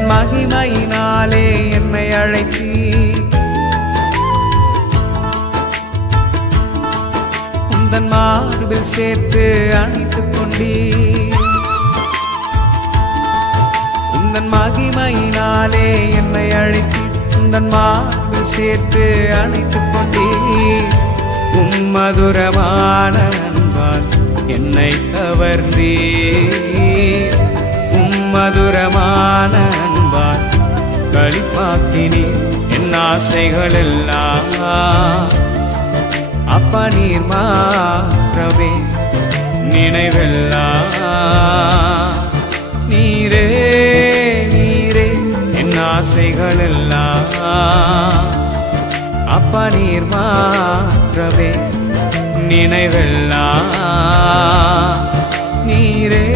உந்தன் மகிமையினாலே என்னை அழைத்தீ உந்தன் மார்பில் சேர்த்து அணைத்துக் கொண்டீ உந்தன் மகிமையினாலே என்னை அழைத்தீ உந்தன் மார்பில் சேர்த்து அணைத்துக் கொண்டீ மதுரமான அன்பால் என்னை கவர்ந்தீ மதுரமான அன்பால் களிப்பாக்கினீ என் ஆசைகள் எல்லாம் அப்பா நீர் மாற்றவே நினைவெல்லாம் நீரே நீரே என் ஆசைகள் எல்லாம் அப்பா நீர் மாற்றவே நினைவெல்லாம் நீரே